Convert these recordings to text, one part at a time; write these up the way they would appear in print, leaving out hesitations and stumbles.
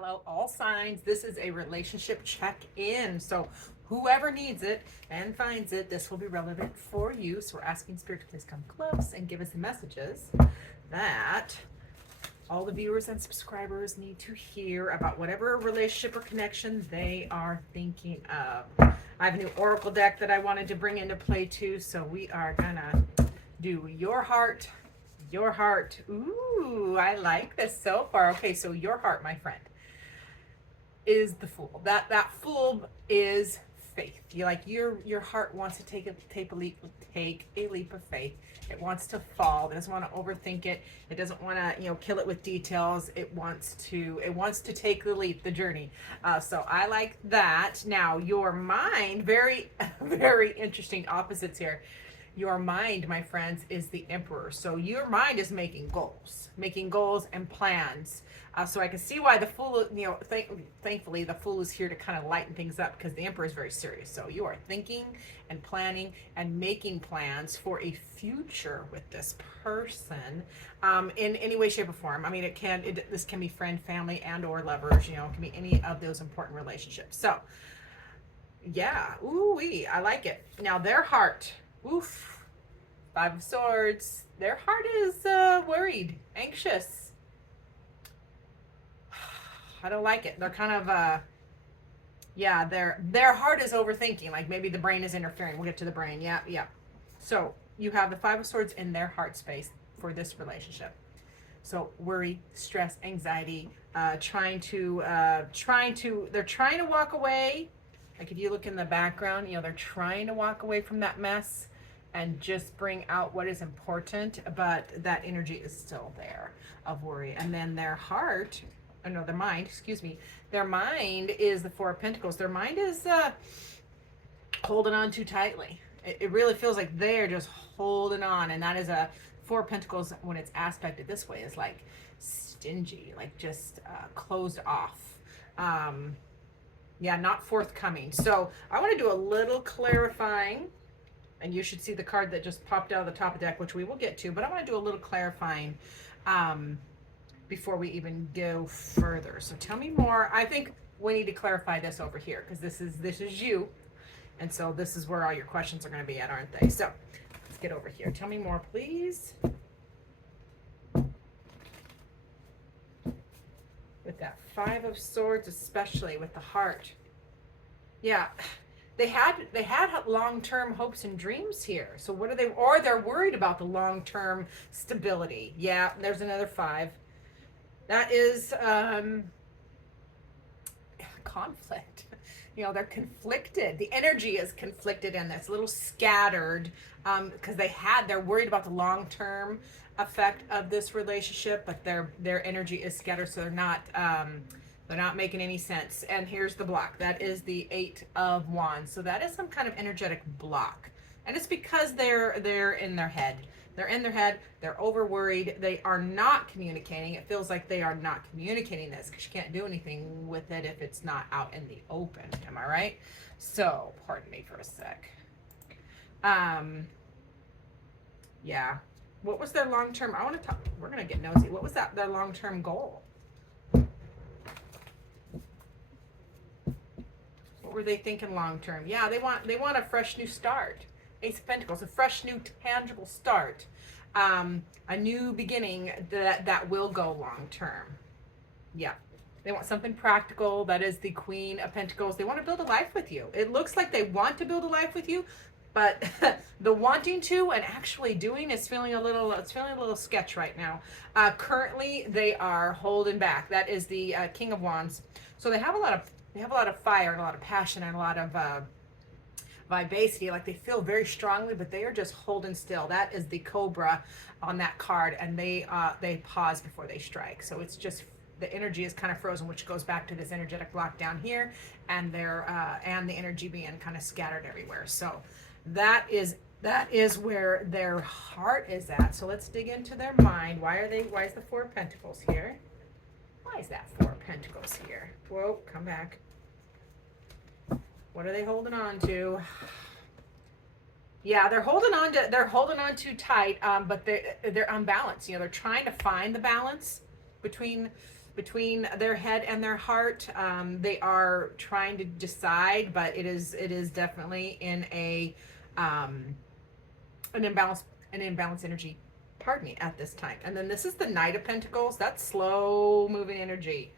Hello, all signs. This is a relationship check-in. So whoever needs it and finds it, this will be relevant for you. So we're asking Spirit to please come close and give us the messages that all the viewers and subscribers need to hear about whatever relationship or connection they are thinking of. I have a new oracle deck that I wanted to bring into play too. So we are gonna do your heart, your heart. Ooh, I like this so far. Okay, so your heart, my friend, is the Fool. That Fool is faith. You like your heart wants to take a leap of faith. It wants to fall. It doesn't want to overthink it. It doesn't want to kill it with details. It wants to take the leap, the journey. So I like that. Now your mind, very very interesting opposites here. Your mind, my friends, is the Emperor. So your mind is making goals and plans. So I can see why the Fool, thankfully the Fool is here to kind of lighten things up, because the Emperor is very serious. So you are thinking and planning and making plans for a future with this person, in any way, shape, or form. I mean, this can be friend, family, and or lovers. It can be any of those important relationships. So yeah, ooh-wee, I like it. Now their heart, oof, Five of Swords. Their heart is worried, anxious. I don't like it. They're kind of yeah, their heart is overthinking. Like maybe the brain is interfering. We'll get to the brain. Yeah, yeah. So you have the Five of Swords in their heart space for this relationship. So worry, stress, anxiety, they're trying to walk away. Like if you look in the background, they're trying to walk away from that mess and just bring out what is important, but that energy is still there of worry. And then their heart, no, their mind, excuse me, their mind is the Four of Pentacles. Their mind is holding on too tightly. It really feels like they're just holding on, and that is a Four of Pentacles when it's aspected this way is like stingy, like just closed off. Yeah, not forthcoming. So I want to do a little clarifying, and you should see the card that just popped out of the top of the deck, which we will get to, but I want to do a little clarifying before we even go further. So tell me more. I think we need to clarify this over here, because this is you, and so this is where all your questions are going to be at, aren't they? So let's get over here. Tell me more, please. With that Five of Swords, especially with the heart. Yeah, they had long-term hopes and dreams here. So what are they, or they're worried about the long-term stability. Yeah, there's another five. That is conflict. They're conflicted. The energy is conflicted in this, a little scattered, because they're worried about the long-term effect of this relationship, but their energy is scattered, so they're not making any sense. And here's the block. That is the Eight of Wands. So that is some kind of energetic block, and it's because they're in their head. They're in their head. They're over worried. They are not communicating. It feels like they are not communicating this, because you can't do anything with it if it's not out in the open. Am I right? So pardon me for a sec. Yeah. What was their long-term? I want to talk. We're gonna get nosy. What was their long-term goal? What were they thinking long-term? Yeah, they want a fresh new start. Ace of Pentacles, a fresh new tangible start, a new beginning that will go long-term. Yeah, they want something practical. That is the Queen of Pentacles. They want to build a life with you. It looks like they want to build a life with you, but the wanting to and actually doing is feeling a little sketch right now. Currently, they are holding back. That is the King of Wands. So they have a lot of fire and a lot of passion and a lot of vivacity. Like they feel very strongly, but they are just holding still. That is the Cobra on that card, and they pause before they strike. So it's just the energy is kind of frozen, which goes back to this energetic block down here, and and the energy being kind of scattered everywhere. So that is where their heart is at. So let's dig into their mind. Why is the Four of Pentacles here? Why is that Four of Pentacles here? Whoa, come back. What are they holding on to? Yeah, they're holding on too tight, but they're unbalanced. They're trying to find the balance between between their head and their heart. They are trying to decide, but it is definitely in a an imbalance energy, pardon me, at this time. And then this is the Knight of Pentacles. That's slow moving energy.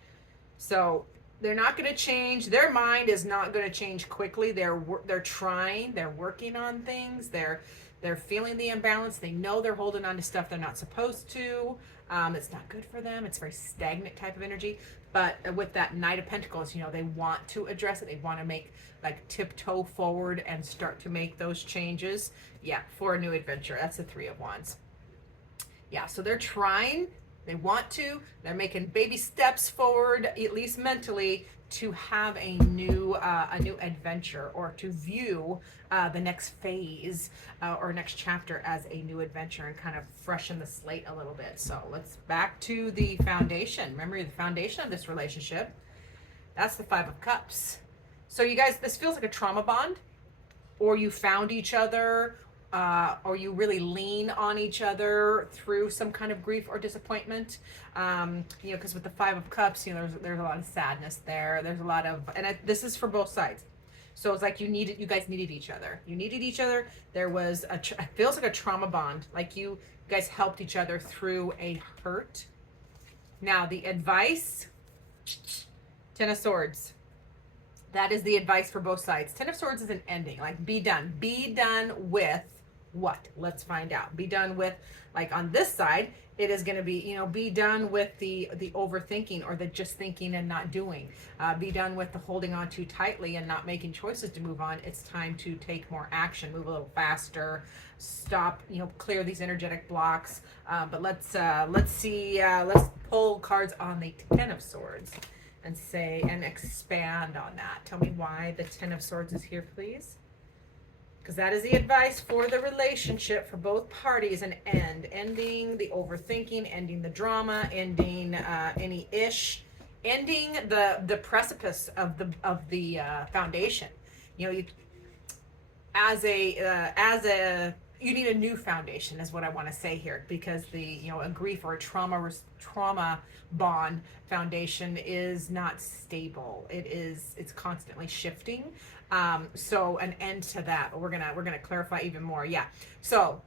So they're not going to change. Their mind is not going to change quickly. They're trying. They're working on things. They're feeling the imbalance. They know they're holding on to stuff they're not supposed to. It's not good for them. It's a very stagnant type of energy. But with that Knight of Pentacles, you know, they want to address it. They want to make, like, tiptoe forward and start to make those changes. Yeah, for a new adventure. That's the Three of Wands. Yeah, so they're trying. They want to. They're making baby steps forward, at least mentally, to have a new adventure, or to view the next phase or next chapter as a new adventure, and kind of freshen the slate a little bit. So let's back to the foundation. Remember, the foundation of this relationship, that's the Five of Cups. So you guys, this feels like a trauma bond, or you found each other, or you really lean on each other through some kind of grief or disappointment. You know, because with the Five of Cups, you know, there's a lot of sadness there. There's a lot of, and this is for both sides. So it's like you guys needed each other. You needed each other. There was it feels like a trauma bond. Like you guys helped each other through a hurt. Now the advice, Ten of Swords. That is the advice for both sides. Ten of Swords is an ending. Like, be done. Be done with what? Let's find out. Be done with, like, on this side, it is going to be, you know, be done with the overthinking, or the just thinking and not doing. Be done with the holding on too tightly and not making choices to move on. It's time to take more action, move a little faster, stop, you know, clear these energetic blocks. But let's see, let's pull cards on the Ten of Swords and say, and expand on that. Tell me why the Ten of Swords is here, please. Because that is the advice for the relationship for both parties. An end. Ending the overthinking, ending the drama, ending any ish, ending the precipice of the foundation. You know, you need a new foundation, is what I want to say here, because a grief or a trauma bond foundation is not stable. It's constantly shifting. So an end to that. We're gonna clarify even more. Yeah. So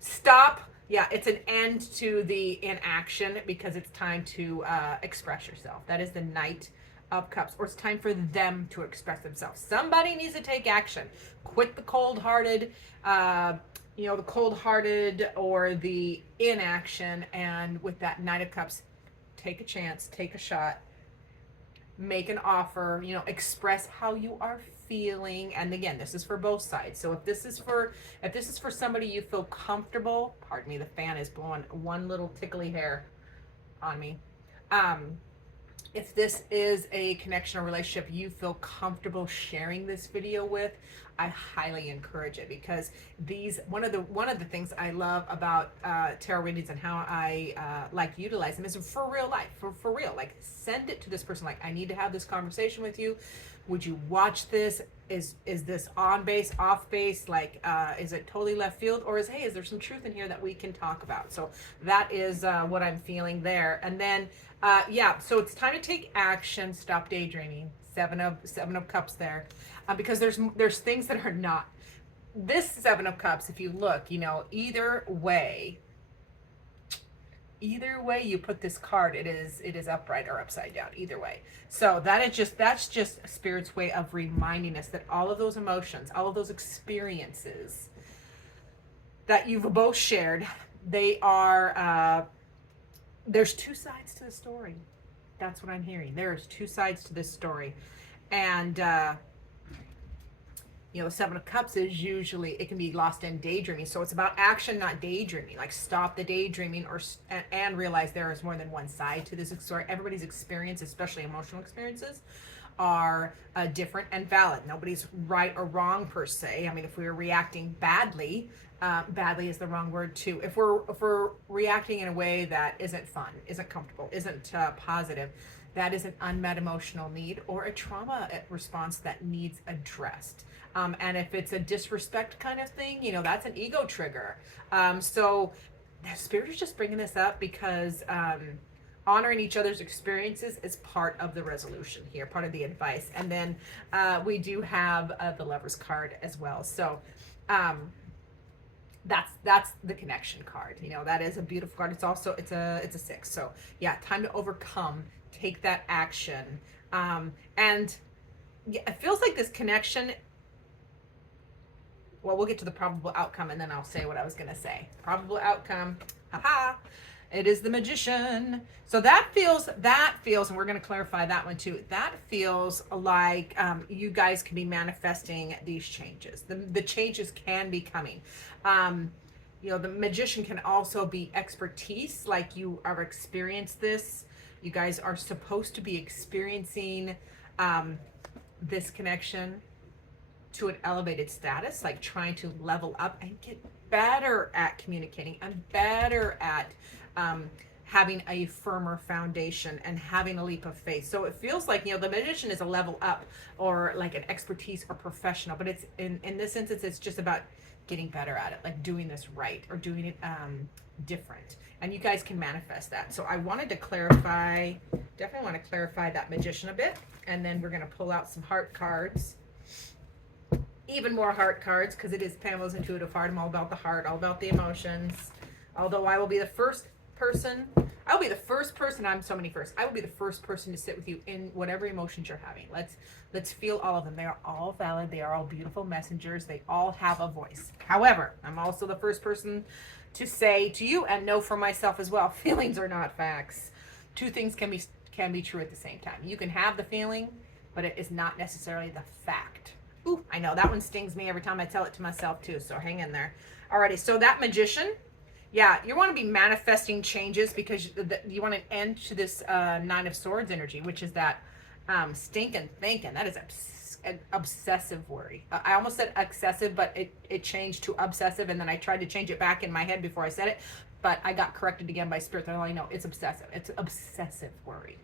stop. Yeah, it's an end to the inaction, because it's time to express yourself. That is the Knight of Cups, or it's time for them to express themselves. Somebody needs to take action. Quit the cold-hearted, the cold-hearted or the inaction, and with that Knight of Cups, take a chance, take a shot, make an offer, express how you are feeling. And again, this is for both sides. So if this is for somebody you feel comfortable, pardon me, the fan is blowing one little tickly hair on me. If this is a connection or relationship you feel comfortable sharing this video with, I highly encourage it, because one of the things I love about tarot readings and how I like to utilize them is for real life, for real. Like, send it to this person. Like, I need to have this conversation with you. Would you watch this? Is this on base, off base? Like, is it totally left field, or is there some truth in here that we can talk about? So that is what I'm feeling there. And then so it's time to take action. Stop daydreaming. Seven of Cups there, because there's things that are not. This Seven of Cups, if you look, either way you put this card, it is upright or upside down, either way. So that's just Spirit's way of reminding us that all of those emotions, all of those experiences that you've both shared, they are there's two sides to the story. That's what I'm hearing. There's two sides to this story. And the Seven of Cups is usually, it can be lost in daydreaming. So it's about action, not daydreaming. Like, stop the daydreaming, and realize there is more than one side to this story. Everybody's experience, especially emotional experiences, are different and valid. Nobody's right or wrong per se. I mean, if we were reacting badly, badly is the wrong word too. If we're reacting in a way that isn't fun, isn't comfortable, isn't positive, that is an unmet emotional need or a trauma response that needs addressed. And if it's a disrespect kind of thing, that's an ego trigger. So the Spirit is just bringing this up because honoring each other's experiences is part of the resolution here, part of the advice. And then we do have the Lover's card as well. So that's the connection card. You know, that is a beautiful card. It's also it's a 6. So yeah, time to overcome, take that action. And yeah, it feels like this connection, well, we'll get to the probable outcome and then I'll say what I was going to say. Probable outcome, haha, it is the Magician. So that feels, and we're going to clarify that one too. That feels like you guys can be manifesting these changes. The changes can be coming. You know, the Magician can also be expertise, like you are experienced this. You guys are supposed to be experiencing this connection to an elevated status, like trying to level up and get better at communicating and better at having a firmer foundation and having a leap of faith. So it feels like, you know, the Magician is a level up or like an expertise or professional, but it's in this instance, it's just about getting better at it, like doing this right or doing it different. And you guys can manifest that. So I wanted to clarify, definitely want to clarify that Magician a bit. And then we're going to pull out some heart cards. Even more heart cards, because it is Pamela's intuitive heart. I'm all about the heart, all about the emotions. Although I will be the first person, I will be the first person to sit with you in whatever emotions you're having. Let's feel all of them. They are all valid. They are all beautiful messengers. They all have a voice. However, I'm also the first person to say to you and know for myself as well, feelings are not facts. Two things can be true at the same time. You can have the feeling, but it is not necessarily the fact. Ooh, I know that one stings me every time I tell it to myself too, so hang in there. Alrighty, so that Magician, yeah, you want to be manifesting changes because you want an end to this 9 of Swords energy, which is that stinking thinking. That is an obsessive worry. I almost said excessive, but it changed to obsessive, and then I tried to change it back in my head before I said it, but I got corrected again by Spirit. They're like, no, it's obsessive. It's obsessive worry.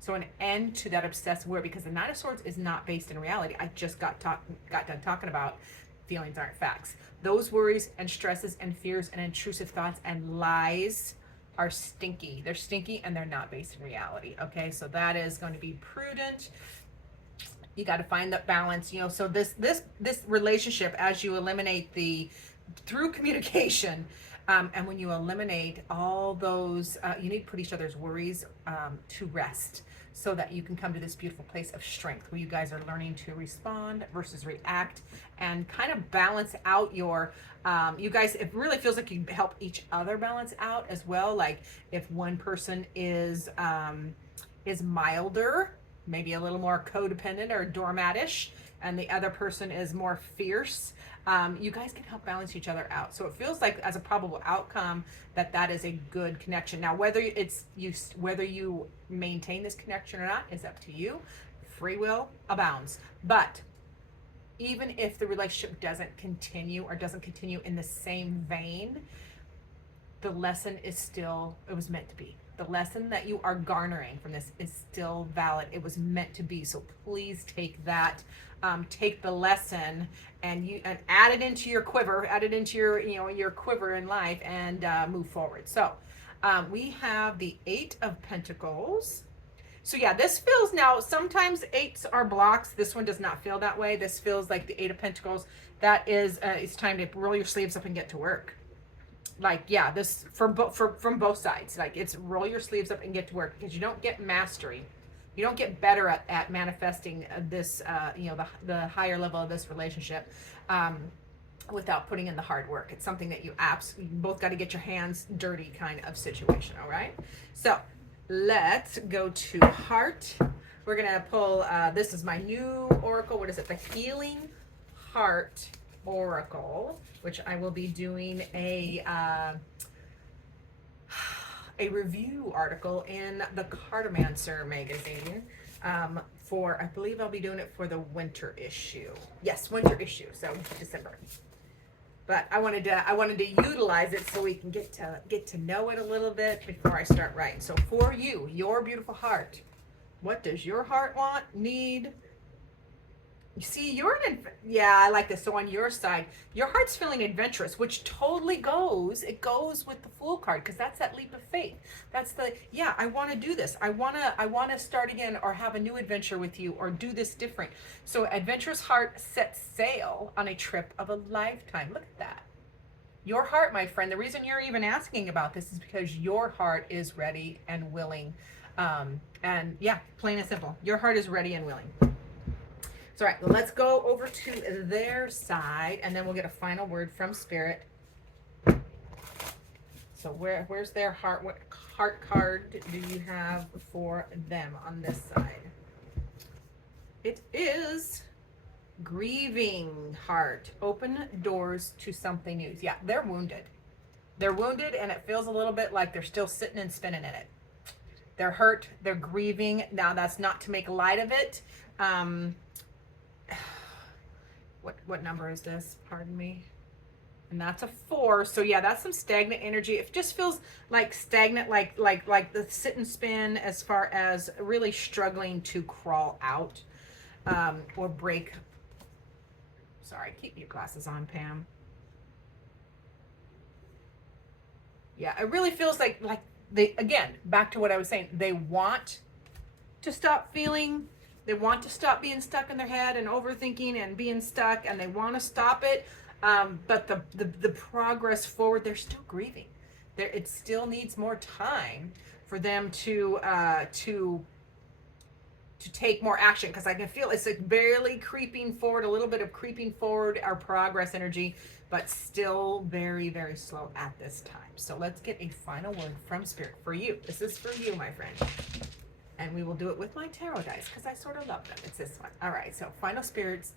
So an end to that obsessive worry, because the 9 of Swords is not based in reality. I just got done talking about feelings aren't facts. Those worries and stresses and fears and intrusive thoughts and lies are stinky. They're stinky and they're not based in reality. Okay, so that is going to be prudent. You got to find that balance, you know. So this relationship, as you eliminate through communication, and when you eliminate all those, you need to put each other's worries to rest, so that you can come to this beautiful place of strength where you guys are learning to respond versus react and kind of balance out your, you guys, it really feels like you help each other balance out as well. Like if one person is milder, maybe a little more codependent or doormatish, and the other person is more fierce, you guys can help balance each other out. So it feels like, as a probable outcome, that is a good connection. Now, whether you maintain this connection or not is up to you. Free will abounds. But even if the relationship doesn't continue in the same vein, the lesson is still, it was meant to be. The lesson that you are garnering from this is still valid. It was meant to be. So please take that, take the lesson and add it into your quiver, add it into your quiver in life, and move forward. So we have the 8 of Pentacles. So yeah, this feels, now sometimes 8s are blocks. This one does not feel that way. This feels like the 8 of Pentacles. That is, it's time to roll your sleeves up and get to work. Like, yeah, this from both sides. Like, it's roll your sleeves up and get to work, because you don't get mastery. You don't get better at manifesting this, the higher level of this relationship without putting in the hard work. It's something that you both got to get your hands dirty kind of situation. All right. So let's go to heart. We're going to pull, this is my new oracle. What is it? The Healing Heart Oracle, which I will be doing a review article in the Cartomancer magazine for, I believe I'll be doing it for the winter issue. Yes, winter issue, so December. But I wanted to utilize it so we can get to know it a little bit before I start writing. So for you, your beautiful heart, what does your heart want, need, You see, you're yeah, I like this. So on your side, your heart's feeling adventurous, which totally it goes with the Fool card, because that's that leap of faith. That's the, yeah, I want to do this. I want to start again, or have a new adventure with you, or do this different. So adventurous heart sets sail on a trip of a lifetime. Look at that. Your heart, my friend, the reason you're even asking about this is because your heart is ready and willing. And yeah, plain and simple. Your heart is ready and willing. So, all right, let's go over to their side, and then we'll get a final word from Spirit. So where's their heart? What heart card do you have for them on this side? It is grieving heart. Open doors to something new. Yeah, they're wounded. They're wounded, and it feels a little bit like they're still sitting and spinning in it. They're hurt. They're grieving. Now, that's not to make light of it. What number is this? Pardon me. And that's a 4. So yeah, that's some stagnant energy. It just feels like stagnant, like the sit and spin, as far as really struggling to crawl out, or break. Sorry, keep your glasses on, Pam. Yeah, it really feels like they, again, back to what I was saying, they want to stop feeling. They want to stop being stuck in their head and overthinking and being stuck, and they want to stop it. But the progress forward, they're still grieving. It still needs more time for them to take more action, because I can feel it's like barely creeping forward, a little bit of creeping forward, our progress energy, but still very, very slow at this time. So let's get a final word from Spirit for you. This is for you, my friend. And we will do it with my tarot dice, because I sort of love them. It's this one. All right, so final Spirit's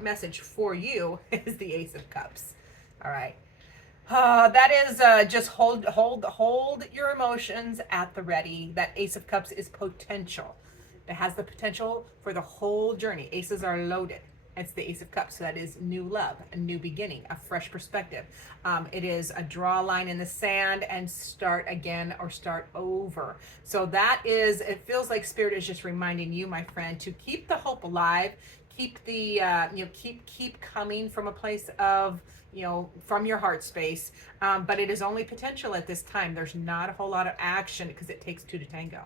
message for you is the Ace of Cups. All right. That is just hold your emotions at the ready. That Ace of Cups is potential. It has the potential for the whole journey. Aces are loaded. It's the Ace of Cups. So that is new love, a new beginning, a fresh perspective. It is a draw a line in the sand and start again, or start over. So that is, it feels like Spirit is just reminding you, my friend, to keep the hope alive. Keep the, keep coming from a place of, from your heart space. But it is only potential at this time. There's not a whole lot of action, because it takes 2 to tango.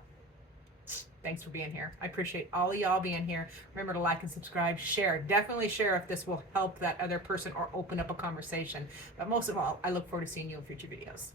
Thanks for being here. I appreciate all of y'all being here. Remember to like and subscribe, share. Definitely share if this will help that other person or open up a conversation. But most of all, I look forward to seeing you in future videos.